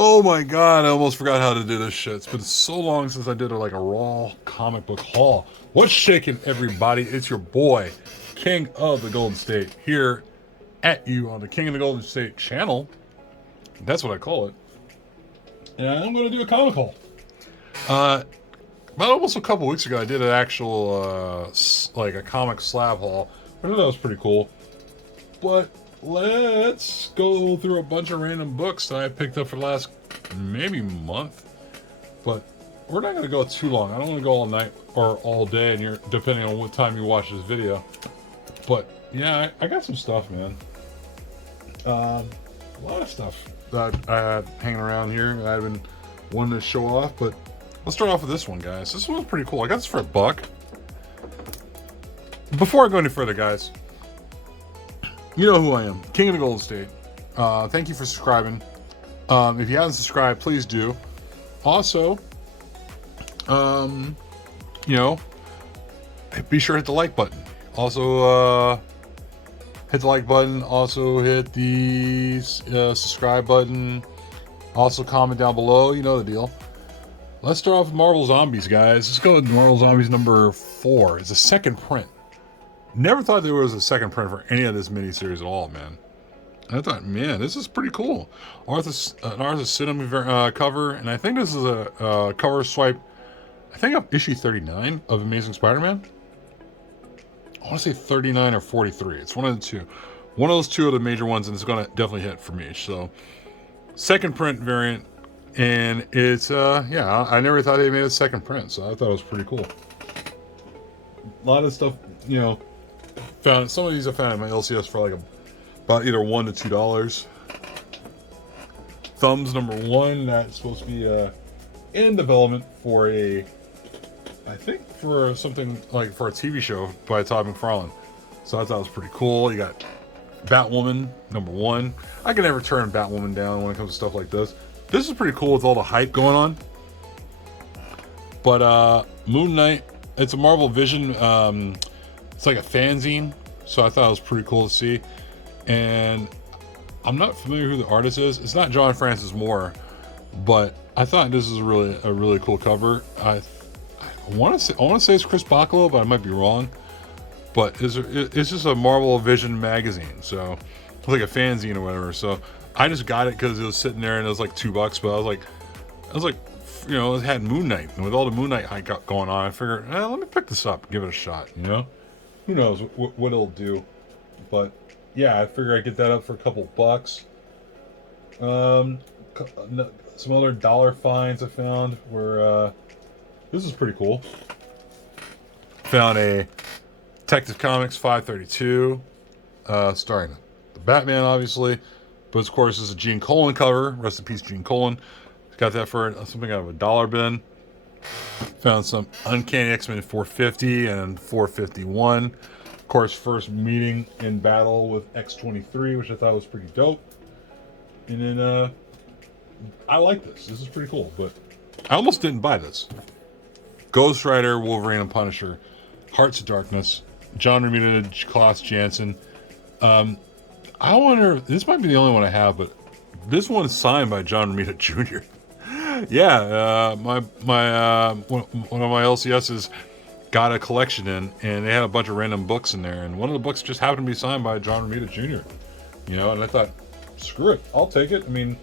Oh my god, I almost forgot how to do this shit. It's been so long since I did like a raw comic book haul. What's shaking, everybody? It's your boy, King of the Golden State, here at you on the King of the Golden State channel. That's what I call it. And I'm going to do a comic haul. About almost a couple weeks ago, I did an actual, like a comic slab haul. I thought that was pretty cool. But let's go through a bunch of random books that I picked up for the last maybe month. But we're not going to go too long. I don't want to go all night or all day, and you're depending on what time you watch this video. But yeah, I got some stuff, man. A lot of stuff that I had hanging around here that I've been wanting to show off. But let's start off with this one, guys. This one's pretty cool. I got this for $1. Before I go any further, guys, you know who I am, King of the Golden State. Thank you for subscribing. If you haven't subscribed, please do. Also, you know, be sure to hit the like button. Also, hit the like button. Also, hit the subscribe button. Also, comment down below. You know the deal. Let's start off with Marvel Zombies, guys. Let's go with Marvel Zombies number 4. It's a second print. Never thought there was a second print for any of this miniseries at all, man. I thought, man, this is pretty cool. An Arthur Cinema cover, and I think this is a cover swipe, I think of issue 39 of Amazing Spider-Man. I want to say 39 or 43. It's one of the two. One of those two are the major ones, and it's going to definitely hit for me. So, second print variant, and it's, yeah, I never thought they made a second print, so I thought it was pretty cool. A lot of stuff, you know, found some of these I found in my LCS for like about either $1 to $2. Thumbs number 1, that's supposed to be in development for a, I think for something like for a TV show by Todd McFarlane. So I thought it was pretty cool. You got Batwoman number 1. I can never turn Batwoman down when it comes to stuff like this. This is pretty cool with all the hype going on. But Moon Knight, it's a Marvel Vision. It's like a fanzine, so I thought it was pretty cool to see. And I'm not familiar who the artist is. It's not John Francis Moore, but I thought this is a really cool cover. I want to say it's Chris Bachalo, but I might be wrong. But it's just a Marvel Vision magazine, so it's like a fanzine or whatever. So I just got it because it was sitting there and it was like $2. But I was like, you know, it had Moon Knight, and with all the Moon Knight I got going on, I figured, let me pick this up and give it a shot. You know, who knows what it'll do. But yeah, I figure I'd get that up for a couple bucks. Some other dollar finds I found were this is pretty cool. Found a Detective Comics 532 starring the Batman, obviously, but of course this is a Gene Colan cover. Rest in peace, Gene Colan. Got that for something out of a dollar bin. Found some Uncanny X-Men 450 and 451. Of course, first meeting in battle with X-23, which I thought was pretty dope. And then I like this. This is pretty cool, but I almost didn't buy this. Ghost Rider, Wolverine, and Punisher. Hearts of Darkness. John Romita, Klaus Janson. I wonder, this might be the only one I have, but this one is signed by John Romita Jr. Yeah, one of my LCSs got a collection in, and they had a bunch of random books in there, and one of the books just happened to be signed by John Romita Jr. You know, and I thought, screw it, I'll take it. I mean,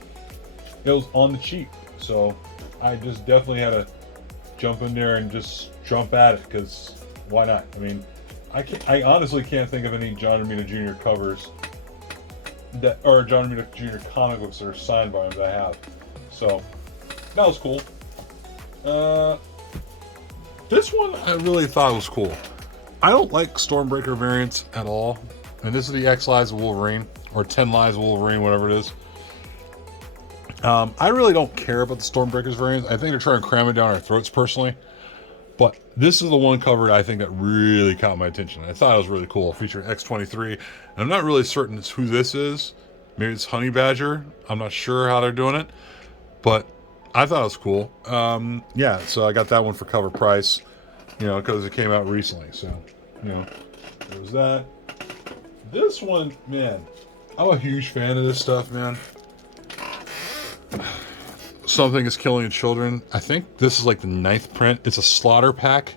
it was on the cheap, so I just definitely had to jump in there and just jump at it, because why not? I mean, I honestly can't think of any John Romita Jr. covers that, or John Romita Jr. comic books that are signed by him that I have. So that was cool. This one I really thought was cool. I don't like Stormbreaker variants at all. And this is the X Lives of Wolverine, or 10 Lives of Wolverine, whatever it is. I really don't care about the Stormbreakers variants. I think they're trying to cram it down our throats personally. But this is the one cover I think that really caught my attention. I thought it was really cool, featuring X-23. And I'm not really certain who this is. Maybe it's Honey Badger. I'm not sure how they're doing it. But I thought it was cool. Yeah, so I got that one for cover price, you know, because it came out recently. So, you know, there was that. This one, man, I'm a huge fan of this stuff, man. Something is Killing Children. I think this is like the 9th print. It's a slaughter pack.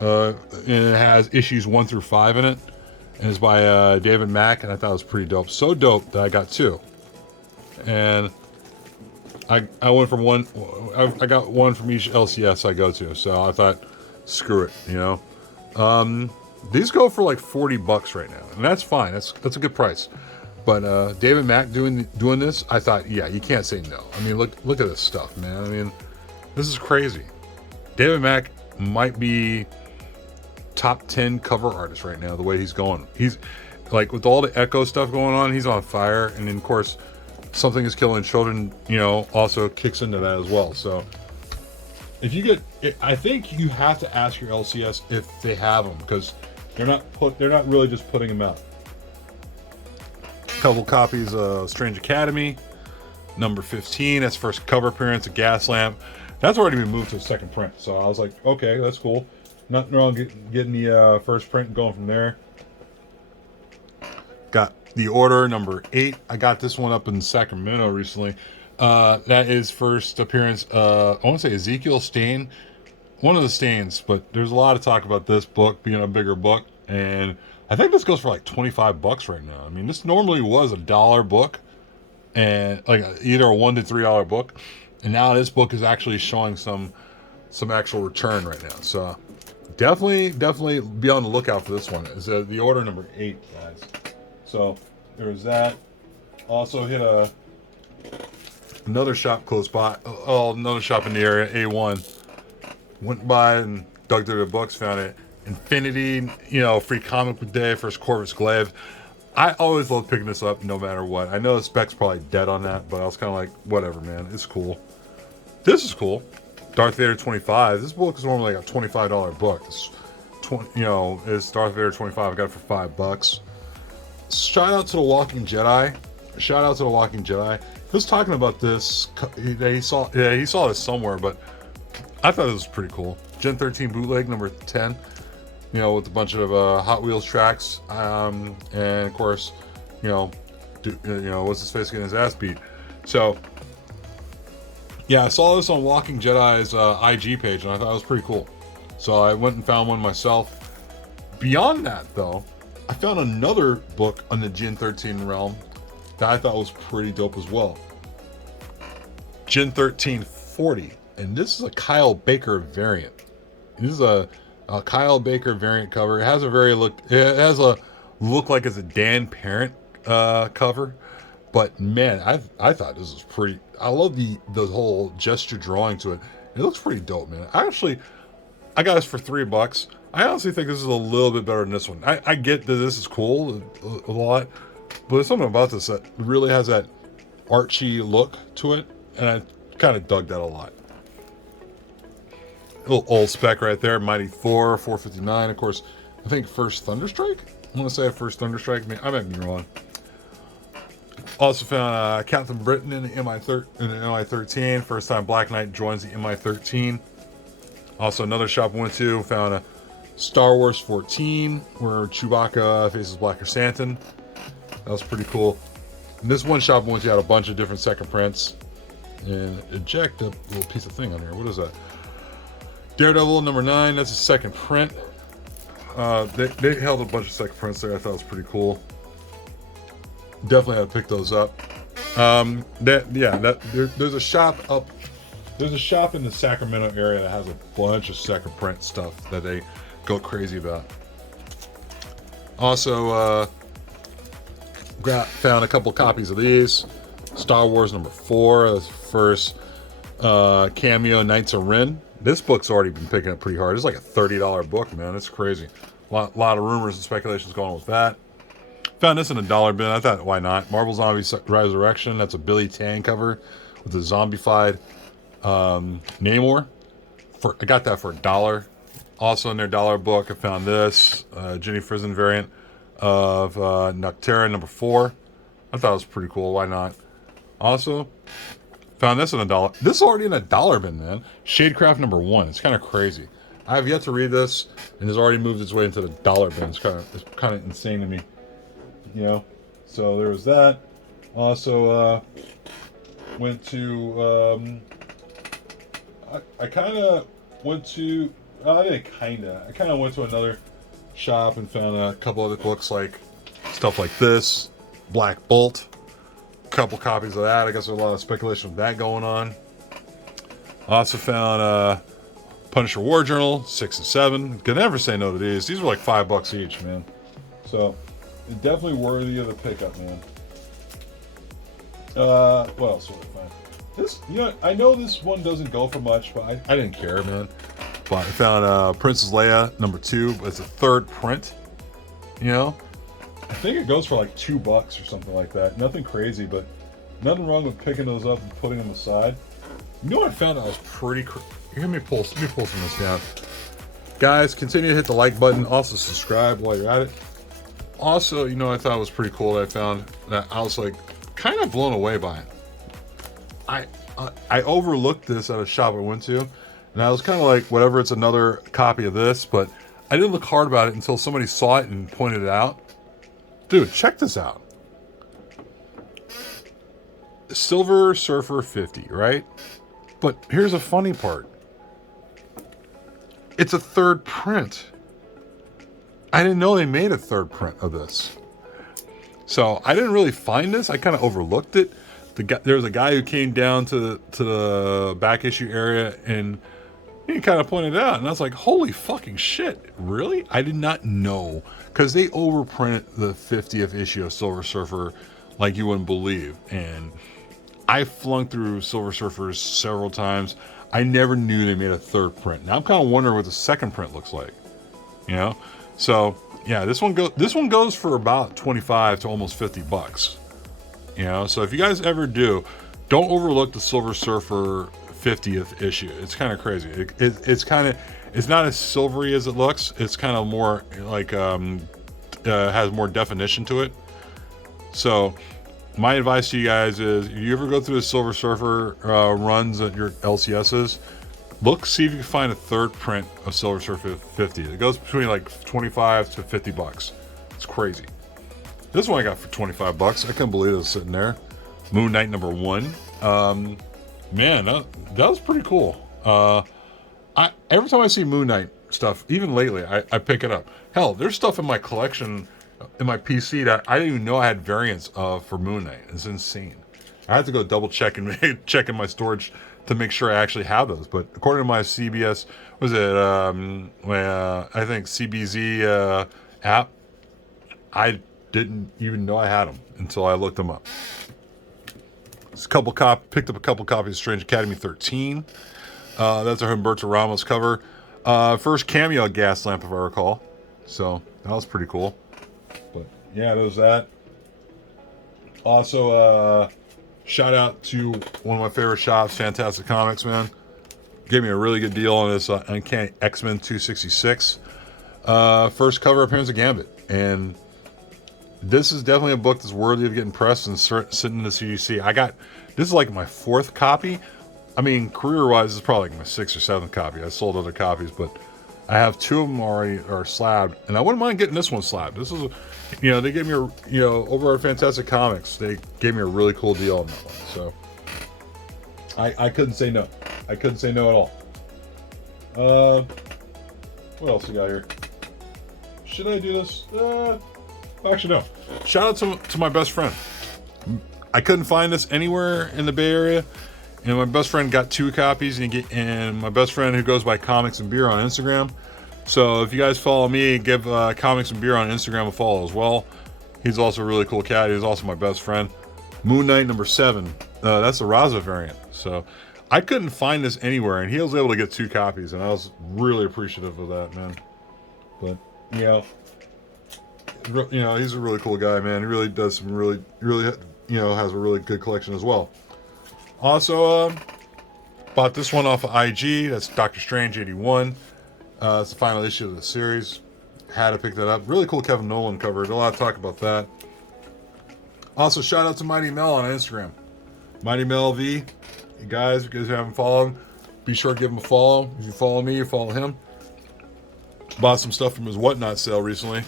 And it has issues 1 through 5 in it. And it's by David Mack, and I thought it was pretty dope. So dope that I got 2. And I went from one. I got 1 from each LCS I go to. So I thought, screw it, you know. These go for like $40 right now, and that's fine. That's a good price. But David Mack doing this, I thought, yeah, you can't say no. I mean, look at this stuff, man. I mean, this is crazy. David Mack might be top 10 cover artist right now, the way he's going. He's like, with all the Echo stuff going on, he's on fire. And then of course, Something is Killing Children, you know, also kicks into that as well. So if you get, I think you have to ask your LCS if they have them, because they're not really just putting them out. Couple copies of Strange Academy, number 15. That's first cover appearance of Gaslamp. That's already been moved to a 2nd print. So I was like, okay, that's cool. Nothing wrong getting the first print and going from there. Got The Order, number 8. I got this one up in Sacramento recently. That is first appearance, I want to say Ezekiel Stain. One of the Stains, but there's a lot of talk about this book being a bigger book. And I think this goes for like $25 right now. I mean, this normally was $1 book. And like either a $1 to $3 book. And now this book is actually showing some actual return right now. So definitely be on the lookout for this one. It's The Order number 8, guys. So there's that. Also hit another shop close by. Oh, another shop in the area, A1. Went by and dug through the books, found it. Infinity, you know, free comic book day, first Corvus Glaive. I always love picking this up no matter what. I know the spec's probably dead on that, but I was kind of like, whatever, man. It's cool. This is cool. Darth Vader 25. This book is normally like a $25 book. It's it's Darth Vader 25. I got it for $5. Shout out to the Walking Jedi. He was talking about this. He saw this somewhere, but I thought it was pretty cool. Gen 13 bootleg number 10. You know, with a bunch of Hot Wheels tracks, and of course, what's his face getting his ass beat. So, yeah, I saw this on Walking Jedi's IG page, and I thought it was pretty cool. So I went and found one myself. Beyond that, though, I found another book on the Gen 13 realm that I thought was pretty dope as well. Gen 13 40, and this is a Kyle Baker variant. This is a Kyle Baker variant cover. It has a look like it's a Dan Parent cover, but man, I thought this was pretty. I love the whole gesture drawing to it. It looks pretty dope, man. I got this for $3. I honestly think this is a little bit better than this one. I get that this is cool a lot, but there's something about this that really has that Archie look to it, and I kind of dug that a lot. Little old spec right there, Mighty Thor 459. Of course, I think first Thunderstrike. I want to say first Thunderstrike. I might be wrong. Also found Captain Britain in the MI13. First time Black Knight joins the MI13. Also another shop I went to, found a Star Wars 14 where Chewbacca faces Black Chrysanthemum. That was pretty cool. And this one shop I went to had a bunch of different second prints. And eject a little piece of thing on here. What is that? Daredevil number 9, that's a second print. They held a bunch of second prints there. I thought it was pretty cool. Definitely had to pick those up. There's a shop up. There's a shop in the Sacramento area that has a bunch of second print stuff that they go crazy about. Also, found a couple copies of these. Star Wars number 4, that's first cameo Knights of Ren. This book's already been picking up pretty hard. It's like a $30 book, man. It's crazy. A lot of rumors and speculations going on with that. Found this in a dollar bin. I thought, why not? Marvel Zombie Resurrection. That's a Billy Tan cover with a zombified Namor. I got that for $1. Also in their dollar book, I found this Jenny Frison variant of Noctera number 4. I thought it was pretty cool. Why not? Also, found this in a dollar. This is already in a dollar bin, man. Shadecraft number 1. It's kind of crazy. I have yet to read this, and it's already moved its way into the dollar bin. It's kind of insane to me, you know. So there was that. Also, went to, I kind of went to, I kind of went to another shop and found a couple other books, like stuff like this, Black Bolt, a couple copies of that. I guess there's a lot of speculation with that going on. I also found Punisher War Journal 6 and 7. Can never say no to these. These were like $5 each, man. So definitely worthy of the pickup, man. What else did I find? This, you know, I know this one doesn't go for much, but I didn't care, man. But I found Princess Leia #2. It's a third print. You know, I think it goes for like $2 or something like that. Nothing crazy, but nothing wrong with picking those up and putting them aside. You know what I found that was pretty. Let me pull some of this down, guys. Continue to hit the like button. Also subscribe while you're at it. Also, you know, I thought it was pretty cool that I found that I was like kind of blown away by it. I overlooked this at a shop I went to, and I was kind of like, whatever, it's another copy of this, but I didn't look hard about it until somebody saw it and pointed it out. Dude, check this out. Silver Surfer 50, right? But here's a funny part. It's a third print. I didn't know they made a third print of this. So I didn't really find this. I kind of overlooked it. There was a guy who came down to the back issue area, and he kind of pointed it out. And I was like, holy fucking shit. Really? I did not know. Because they overprinted the 50th issue of Silver Surfer like you wouldn't believe. And I flung through Silver Surfers several times. I never knew they made a third print. Now I'm kind of wondering what the second print looks like. You know? So yeah, this one goes for about 25 to almost $50. You know, so if you guys ever do, don't overlook the Silver Surfer 50th issue. It's kind of crazy. It's not as silvery as it looks. It's kind of more like has more definition to it. So my advice to you guys is, if you ever go through the Silver Surfer runs at your LCSs, see if you can find a third print of Silver Surfer 50. It goes between like 25 to $50. It's crazy. This one I got for $25. I couldn't believe it was sitting there. Moon Knight #1. Man, that was pretty cool. Every time I see Moon Knight stuff, even lately, I pick it up. Hell, there's stuff in my collection, in my PC, that I didn't even know I had variants of for Moon Knight. It's insane. I had to go double check and check in my storage to make sure I actually have those. But according to my CBS, I think CBZ app, I didn't even know I had them until I looked them up. Picked up a couple copies of Strange Academy 13. That's a Humberto Ramos cover. First cameo gas lamp, if I recall. So that was pretty cool. But yeah, there's that. Also, shout out to one of my favorite shops, Fantastic Comics, man. Gave me a really good deal on this Uncanny X-Men 266. First cover appearance of Gambit. And this is definitely a book that's worthy of getting pressed and sitting in the CGC. This is like my 4th copy. I mean, career-wise, this is probably like my 6th or 7th copy. I sold other copies, but I have 2 of them already are slabbed, and I wouldn't mind getting this one slabbed. This is, they gave me over at Fantastic Comics, they gave me a really cool deal on that one. So I couldn't say no. I couldn't say no at all. What else we got here? Should I do this? Actually, no. Shout out to my best friend. I couldn't find this anywhere in the Bay Area, and my best friend got 2 copies, and my best friend, who goes by Comics and Beer on Instagram. So if you guys follow me, give Comics and Beer on Instagram a follow as well. He's also a really cool cat. He's also my best friend. Moon Knight #7. That's the Raza variant. So I couldn't find this anywhere, and he was able to get 2 copies, and I was really appreciative of that, man. But he's a really cool guy, man. He really does some really has a really good collection as well. Also, bought this one off of IG. That's Doctor Strange 81. It's the final issue of the series. Had to pick that up. Really cool Kevin Nolan cover. A lot of talk about that. Also, shout out to Mighty Mel on Instagram. Mighty Mel V. You guys, if you guys haven't followed him, be sure to give him a follow. If you follow me, you follow him. Bought some stuff from his Whatnot sale recently.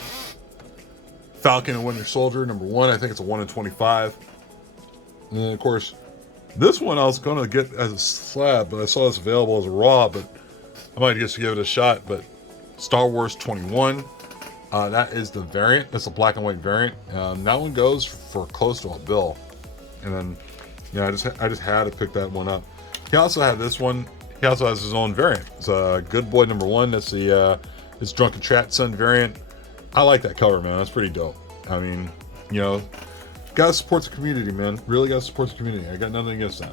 Falcon and Winter Soldier #1. I think it's a 1 in 25. And then, of course, This one I was going to get as a slab, but I saw this available as a raw, but I might just give it a shot. But Star Wars 21, that is the variant. That's a black and white variant. That one goes for close to $1 bill. And then, yeah, I just had to pick that one up. He also had this one. He also has his own variant. It's Good Boy #1. That's it's Drunken Chat Son variant. I like that cover, man. That's pretty dope. I mean, you know, gotta support the community, man. Really gotta support the community. I got nothing against that.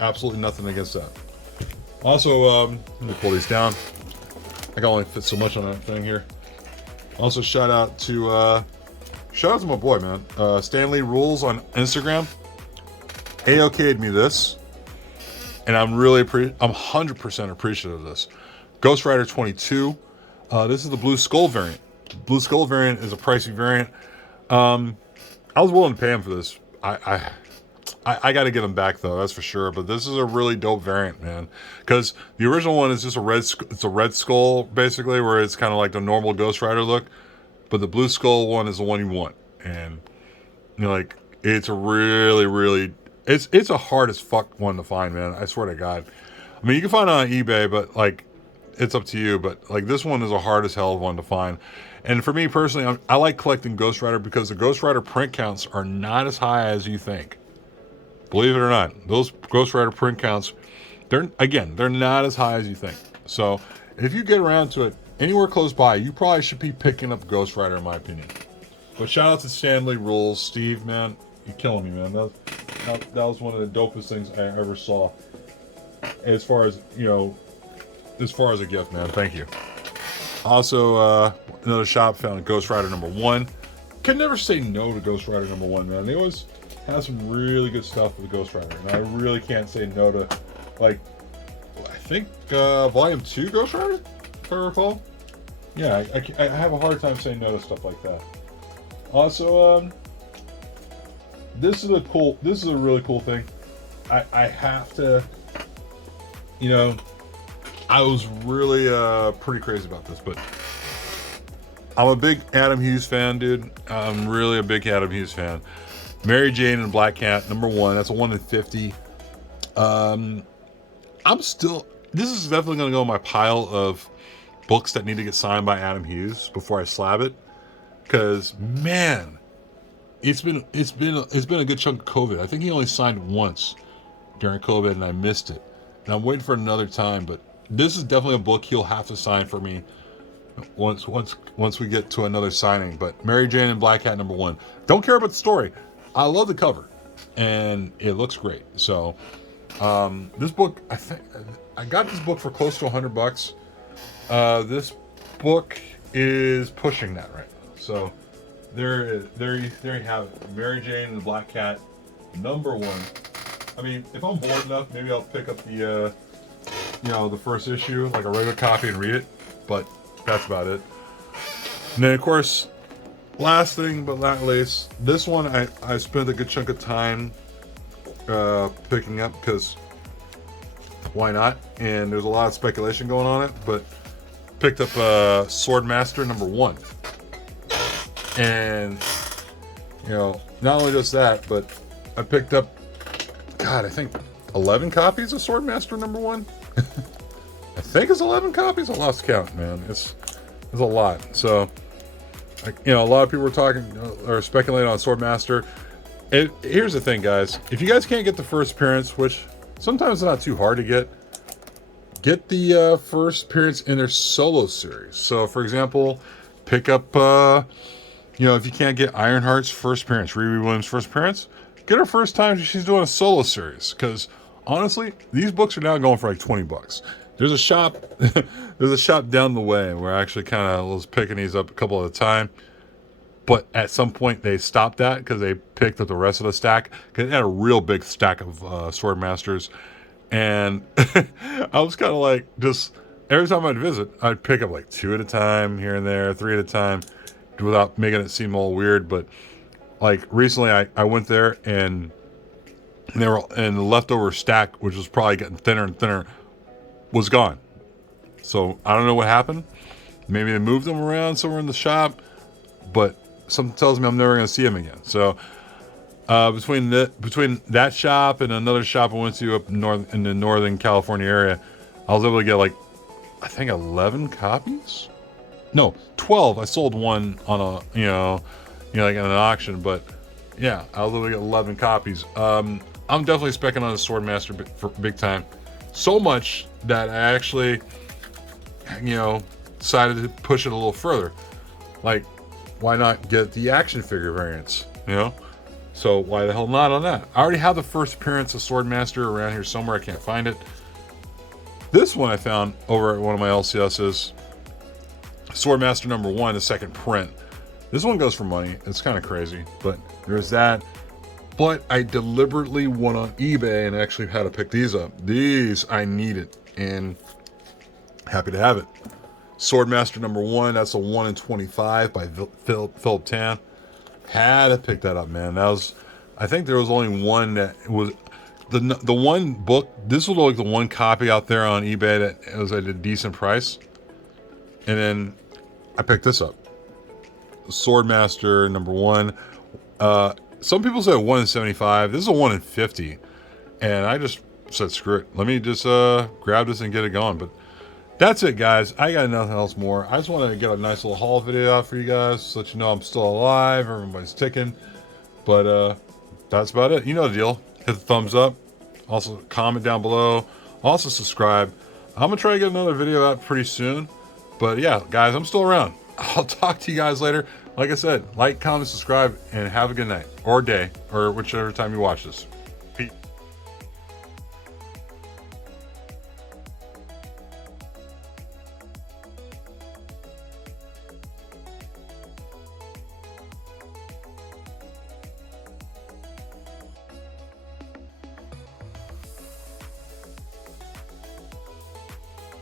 Absolutely nothing against that. Also, let me pull these down. I can only fit so much on that thing here. Also, shout out to my boy, man. Stanley Rules on Instagram. A-okay'd me this, and I'm 100% appreciative of this. Ghost Rider 22. This is the Blue Skull variant. Blue Skull variant is a pricey variant. I was willing to pay him for this. I got to get him back though, that's for sure. But this is a really dope variant, man. Because the original one is just it's a red skull basically, where it's kind of like the normal Ghost Rider look. But the Blue Skull one is the one you want, and you know, like it's a really it's a hard as fuck one to find, man. I swear to God. I mean, you can find it on eBay, but like it's up to you. But like this one is a hard as hell one to find. And for me personally, I like collecting Ghost Rider because the Ghost Rider print counts are not as high as you think. Believe it or not, those Ghost Rider print counts, they're not as high as you think. So if you get around to it anywhere close by, you probably should be picking up Ghost Rider, in my opinion. But shout out to Stanley Rules, Steve, man, you're killing me, man. That was one of the dopest things I ever saw. As far as a gift, man. Thank you. Also, another shop found Ghost Rider #1. Can never say no to Ghost Rider #1, man. They always have some really good stuff with the Ghost Rider, and I really can't say no to, like, I think Volume 2 Ghost Rider, if I recall. Yeah, I have a hard time saying no to stuff like that. Also, this is a really cool thing. I have to, you know, I was really pretty crazy about this, but I'm a big Adam Hughes fan, dude. I'm really a big Adam Hughes fan. Mary Jane and Black Cat #1. That's a 1 in 50. This is definitely going to go in my pile of books that need to get signed by Adam Hughes before I slab it. Because man, it's been a good chunk of COVID. I think he only signed once during COVID, and I missed it. And I'm waiting for another time, but this is definitely a book he'll have to sign for me once we get to another signing. But Mary Jane and Black Cat #1. Don't care about the story. I love the cover, and it looks great. So, this book, I think I got this book for close to $100. This book is pushing that right now. So, there you have it. Mary Jane and the Black Cat #1. I mean, if I'm bored enough, maybe I'll pick up the the first issue, like a regular copy, and read it. But that's about it. And then, of course, last thing but not least, this one I spent a good chunk of time picking up because why not? And there's a lot of speculation going on it, but picked up Swordmaster #1. And, not only just that, but I picked up, God, I think 11 copies of Swordmaster #1. I think it's 11 copies. I lost count, man. It's a lot. So, a lot of people are speculating on Swordmaster. Here's the thing, guys. If you guys can't get the first appearance, which sometimes it's not too hard to get the first appearance in their solo series. So, for example, pick up, if you can't get Ironheart's first appearance, Riri Williams' first appearance, get her first time she's doing a solo series. Because honestly, these books are now going for like $20. There's a shop, down the way where I actually kind of was picking these up a couple at a time. But at some point they stopped that because they picked up the rest of the stack. Because they had a real big stack of Swordmasters. And I was kind of like, just every time I'd visit, I'd pick up like 2 at a time here and there, 3 at a time, without making it seem all weird. But like recently I went there and the leftover stack, which was probably getting thinner and thinner, was gone. So I don't know what happened. Maybe they moved them around somewhere in the shop, but something tells me I'm never going to see them again. So Between that shop and another shop I went to up north in the Northern California area, I was able to get like, I think 11 copies. No, 12. I sold one on a like at an auction, but yeah, I was able to get 11 copies. I'm definitely specking on the Swordmaster for big time. So much that I actually, decided to push it a little further. Like, why not get the action figure variants? So why the hell not on that? I already have the first appearance of Swordmaster around here somewhere. I can't find it. This one I found over at one of my LCSs. Swordmaster #1, the second print. This one goes for money. It's kind of crazy, but there's that. But I deliberately went on eBay and actually had to pick these up. These I needed, and happy to have it. Swordmaster #1, that's a 1 in 25 by Philip Tan. Had to pick that up, man. I think there was only one that was the one book. This was like the one copy out there on eBay that was at a decent price. And then I picked this up. Swordmaster #1. Some people say 1 in 75. This is a 1 in 50. And I just said, screw it. Let me just grab this and get it going. But that's it, guys. I got nothing else more. I just wanted to get a nice little haul video out for you guys so that you know I'm still alive. Everybody's ticking. But that's about it. You know the deal. Hit the thumbs up. Also, comment down below. Also, subscribe. I'm going to try to get another video out pretty soon. But yeah, guys, I'm still around. I'll talk to you guys later. Like I said, like, comment, subscribe, and have a good night or day or whichever time you watch this.